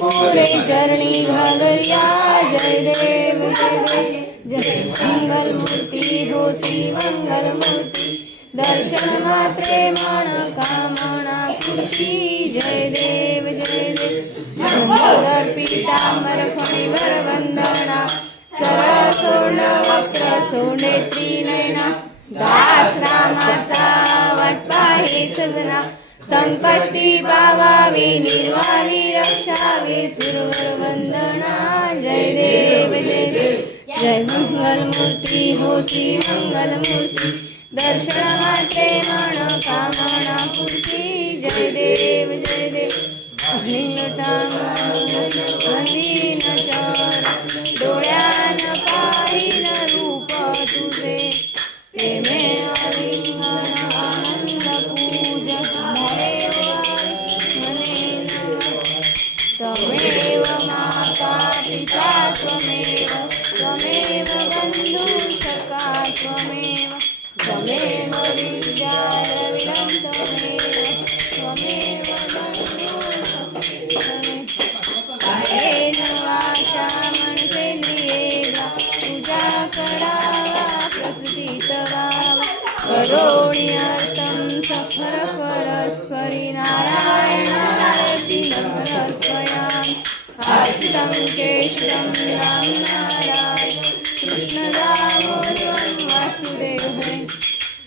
पुरे चरणी घागरिया जय देव जय देव जय मंगल मूर्ति हो श्री मंगल मूर्ति दर्शन मात्रे मन कामना पूर्ति जय देव पीतांबर फणीवर वंदना सरळ सोंड वक्र सोंडेत्री नयना दास रामाचा वाट पाहे सजना संकष्टी पावावी निर्वाणी रक्षावी सुरवर वंदना जय देव जय मंगल मूर्ति हो श्री मंगल मूर्ति दर्शन मात्रे मन कामना पूर्ति जय देव अहिंग टांगीन चर डोळ्यान पाहिन रूप तुझे प्रेमे अलिंगन आनंद पूज त्वमेव माता पिता त्वमेव बंधु सखा त्वमेव विद्या द्रविडं त्वमेव कायेन वाचा मनसेंद्रियेवा पूजा करावा प्रसिद्धित व्हावा करोण्यर्थं सफर परस्परी नारायणारती नमस्पयामि आर्तितं केशवं राम नारायण कृष्णदामोदरं वासुदेवं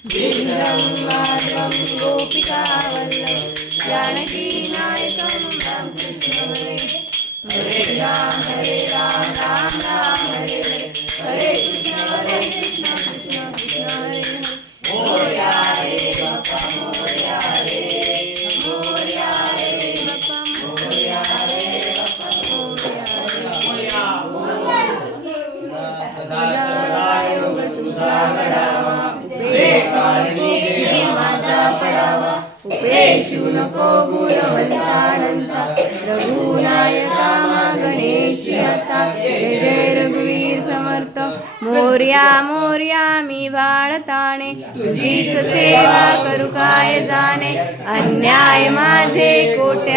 वृन्दं माधवं गोपिकावल्लभं जानकी नायकं रामकृष्ण हरे राम राम राम हरे हरे कृष्ण कृष्ण कृष्ण हरे हरे मोरया रे बाप्पा मोरया रे बाप्पा मोरया रे बाप्पा मोरया योग तुझा घडावा उपदेशारणी माझा पडावा उपेशू नको गुणवंतानंता रघुनायका गणेश आता जय जय रघुवीर समर्थ मोरया मोरया मी बाळताणे तुझीच सेवा करू काय जाणे अन्याय माझे कोट्या